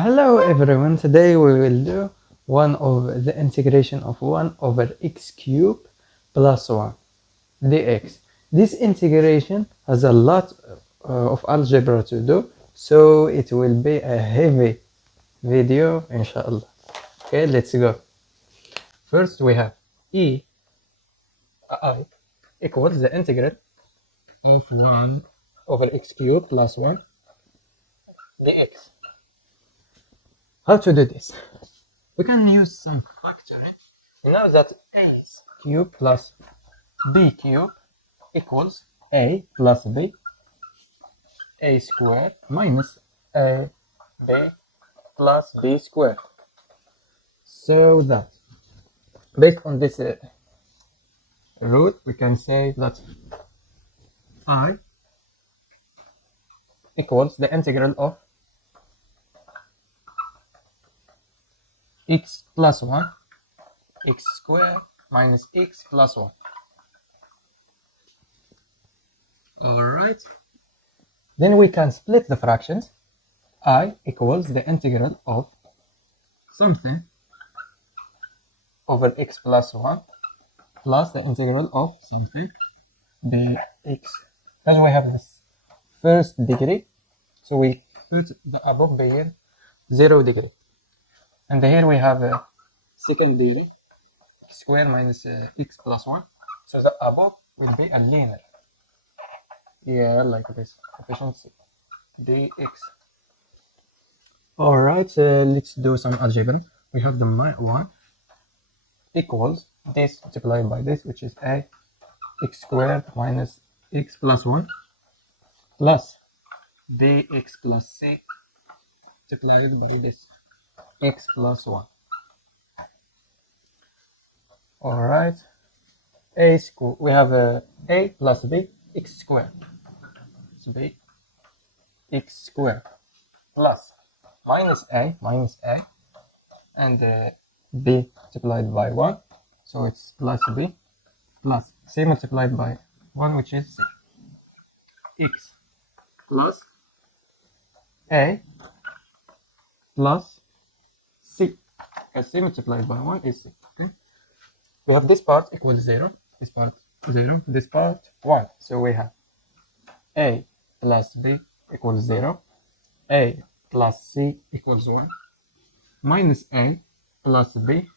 Hello everyone, today we will do one of the integration of 1 over x cubed plus 1 dx. This integration has a lot of algebra to do, so it will be a heavy video inshallah. Okay, let's go. First we have e I equals the integral of 1 over x cubed plus 1 dx. How to do this? We can use some factoring. We know that a cubed plus b cubed equals a plus b, a squared minus a b plus b squared. So that based on this rule, we can say that I equals the integral of x plus 1, x squared minus x plus 1. Alright. Then we can split the fractions. I equals the integral of something over x plus 1 plus the integral of something dx. As we have this first degree, so we put the above being 0 degree. And here we have a second degree, x squared minus x plus 1. So the above will be a linear. Yeah, like this, efficiency dx. Alright, let's do some algebra. We have the 1 equals this multiplied by this, which is a x squared minus x plus 1 plus dx plus c multiplied by this x plus 1. Alright, we have a plus b x squared. So b x squared plus minus a and b multiplied by 1, so it's plus b plus c multiplied by 1, which is x plus a plus c, because c multiplied by 1 is c. Okay, we have this part equals 0, this part 0, this part 1, so we have a plus b equals 0, a plus c equals 1, minus a plus b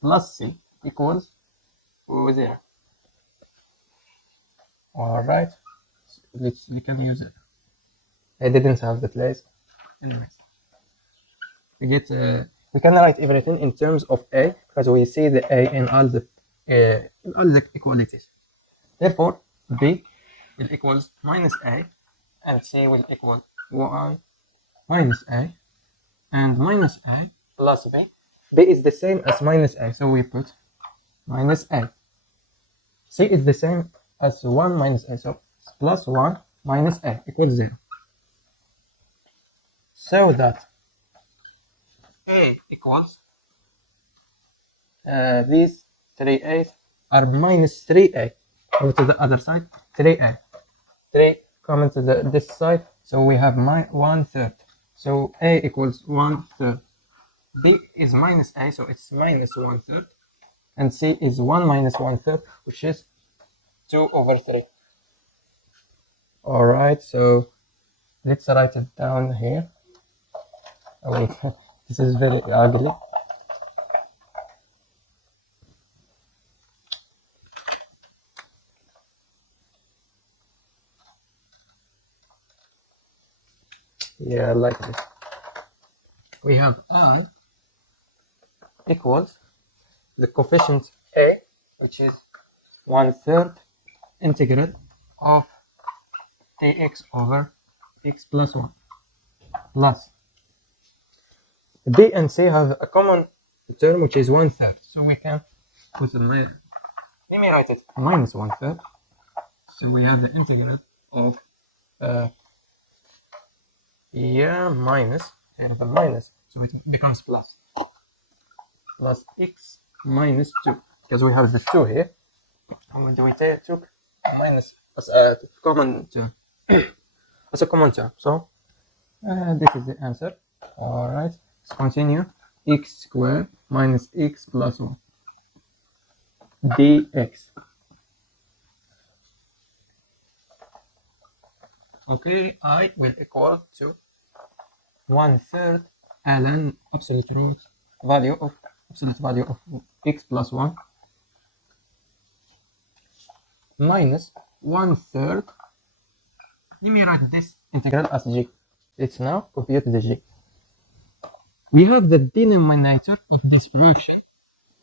plus c equals 0. Alright, we can use it. I didn't have the place. Anyways, we can write everything in terms of a, because we see the a in all the equalities. Therefore, b will equals minus a, and c will equal y minus a, and minus a plus b. b is the same as minus a, so we put minus a. c is the same as 1 minus a, so plus 1 minus a equals 0. So that a equals these 3a's are minus 3a. Go to the other side, 3a. 3 come to this side, so we have 1/3. So a equals 1/3. b is minus a, so it's minus 1/3. And c is 1 minus 1/3, which is 2/3. Alright, so let's write it down here. Oh wait, this is very ugly. Yeah, like this. We have I equals the coefficient a, which is 1/3 integral of dx over x plus 1 plus b and c have a common term, which is 1/3, so we can put let me write it minus 1/3. So we have the integral of minus, and the minus, so it becomes plus x minus 2, because we have the 2 here, and we took minus as a common term. As a common term, so this is the answer. Alright, let's continue. X squared minus x plus 1 dx. Okay, I will equal to 1/3 ln absolute value of x plus 1 minus 1/3. Let me write this integral as g. Let's now compute the g. We have the denominator of this fraction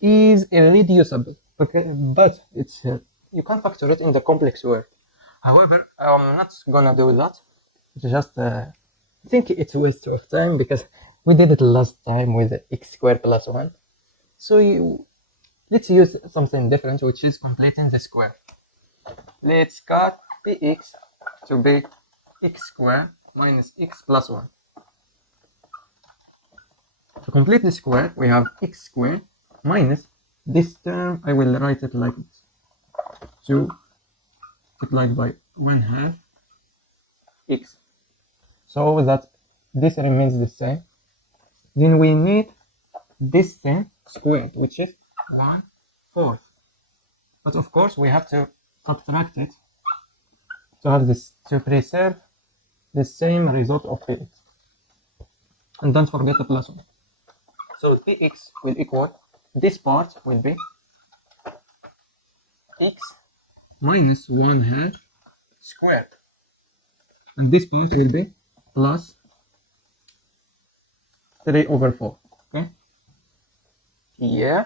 is irreducible, okay, but it's you can factor it in the complex way. However, I'm not gonna do that. Just think it's a waste of time because we did it last time with x squared plus 1. So let's use something different, which is completing the square. Let's cut dx to be x squared minus x plus 1. To complete the square, we have x squared minus this term. I will write it like this. 2 multiplied by 1/2 x. So that this remains the same. Then we need this thing squared, which is 1/4. But of course, we have to subtract it to have this to preserve the same result of dx. And don't forget the plus 1. So dx will equal, this part will be x minus 1/2 squared. And this part will be plus 3/4. Okay? Yeah.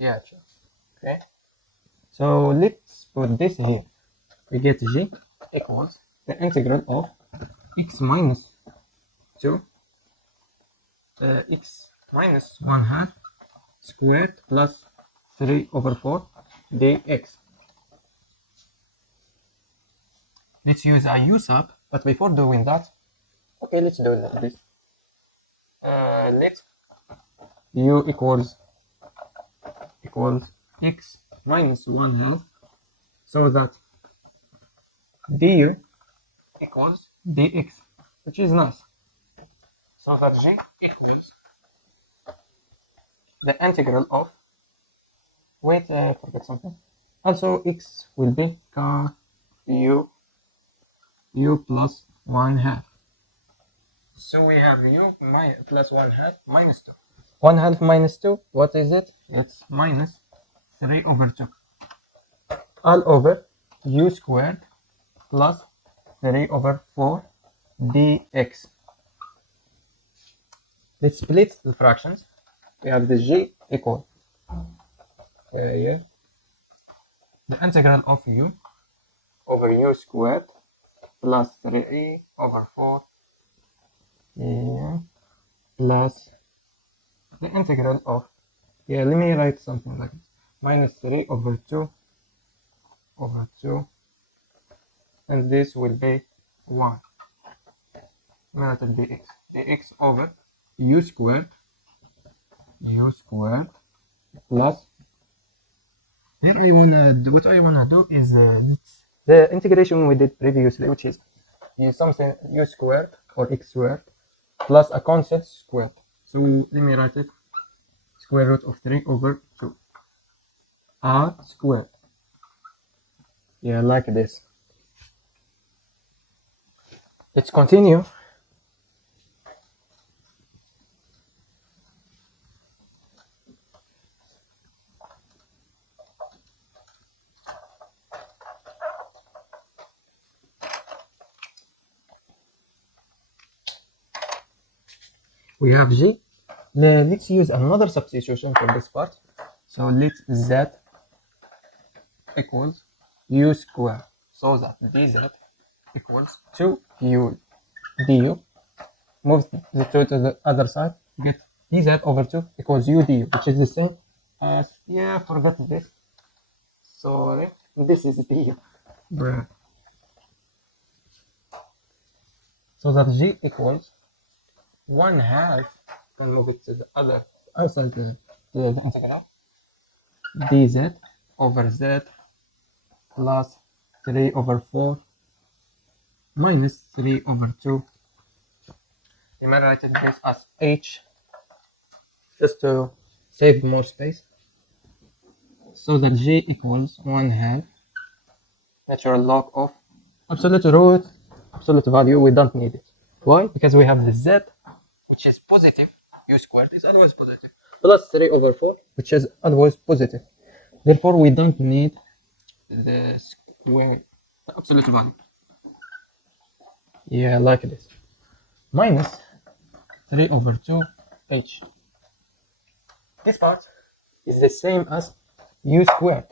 Okay. So let's put this here. We get g equals the integral of x minus 2 x minus 1/2 squared plus 3/4 dx. Let's use a usub, but before doing that, okay, let's do this. Let u equals x minus 1/2, so that du equals dx, which is nice. So that g equals the integral of, wait, I forgot something. Also, x will be u plus 1/2. So we have u plus 1/2 minus 2. 1/2 minus 2, what is it? It's minus 3/2. All over u squared plus 3/4 dx. Let's split the fractions. We have the g equal the integral of u over u squared plus 3/4 plus the integral of, let me write something like this, minus 3/2 and this will be 1 multiplied dx over u squared plus, what I wanna do is the integration we did previously, which is something u squared or x squared plus a constant squared. So let me write it, square root of 3/2 r squared. Like this. Let's continue. We have g. Let's use another substitution for this part. So let z equals u squared, so that dz equals 2u du. Move the 2 to the other side, get dz over 2 equals u du, which is the same as, forgot this. Sorry, this is du. Bruh. So that g equals 1/2, can move it to the other outside the integral, dz over z plus 3/4 minus 3/2 you may write this as h, just to save more space. So that g equals 1/2 natural log of absolute root, absolute value. We don't need it. Why? Because we have the z, which is positive. U squared is always positive. Plus 3/4, which is always positive. Therefore, we don't need the square, the absolute value. Yeah, like this. Minus 3/2h. This part is the same as u squared.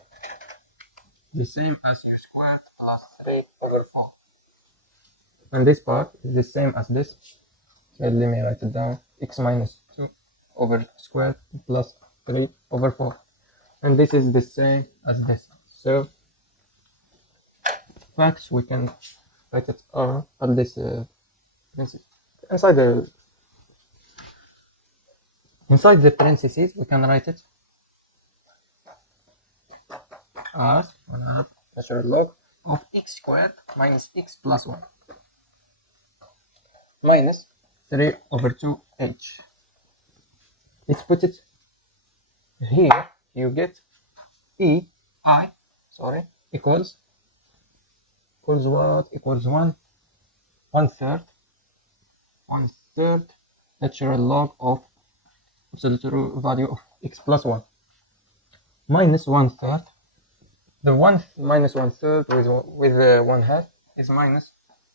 The same as u squared plus 3/4. And this part is the same as this. So let me write it down. X minus 2 over squared plus 3/4. And this is the same as this. So facts we can write it on this inside the parentheses we can write it as 1/2 natural log of x squared minus x plus 1 minus 3/2h. Let's put it here. You get equals what? Equals 1/3 natural log of absolute value of x plus 1 minus 1/3. The one minus 1/3 with 1/2 is minus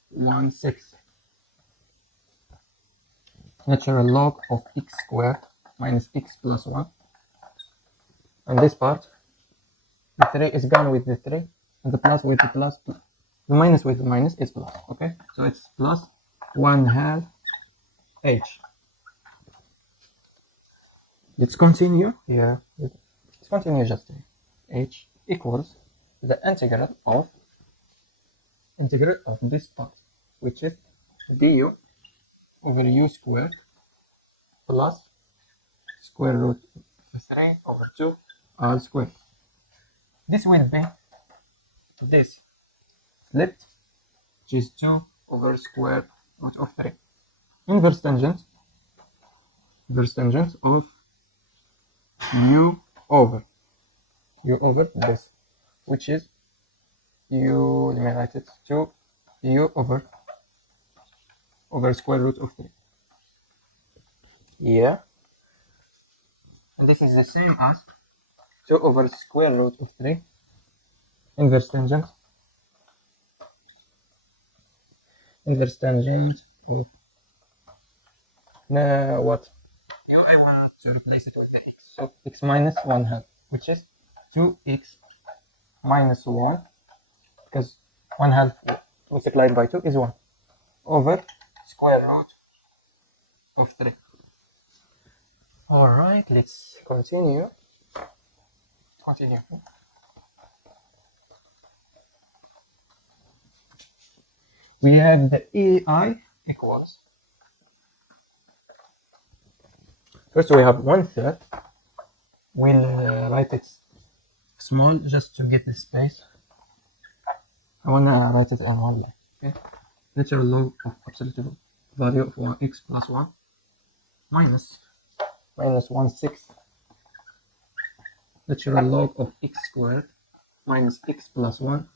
1/6 natural log of x squared minus x plus 1. And this part, the 3 is gone with the 3, and the plus with the plus, the minus with the minus is plus. Okay, so it's plus 1/2 h. Let's continue. Yeah, let's continue just h equals the integral of this part, which is du over u squared plus square root 3/2 r squared. This will be this split, which is 2 over square root of 3. Inverse tangent of u over this, which is let me write it, 2 u over square root of 3. Yeah, and this is the same as 2 over square root of 3 inverse tangent of what? Now I want to replace it with the x, so x minus 1/2, which is 2x minus 1, because 1/2 multiplied by 2 is 1, over square root of 3. Alright, let's continue. We have the AI equals, first we have 1/3. We'll write it small just to get the space. I wanna write it in one line. Okay, natural log of absolute value of 1x plus 1 minus 1/6 natural log of x squared minus x plus 1.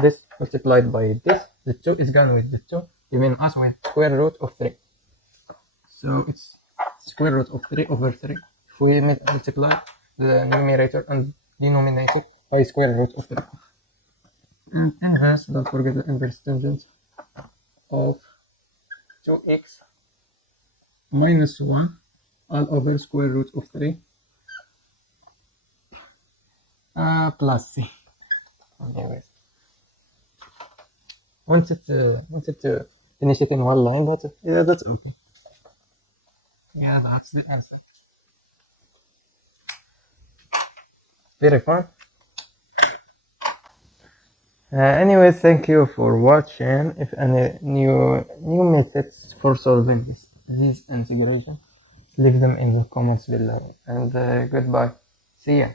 This multiplied by this, the 2 is gone with the 2, leaving us with square root of 3. So it's square root of 3 over 3. If we multiply the numerator and denominator by square root of 3. And inverse, don't forget the inverse tangent of 2x minus 1 all over square root of 3 plus c. Anyways, wanted to finish it in one line, but yeah, that's okay. Yeah, that's the answer. Very fun. Anyways, thank you for watching. If any new methods for solving this integration, leave them in the comments below. And goodbye. See ya.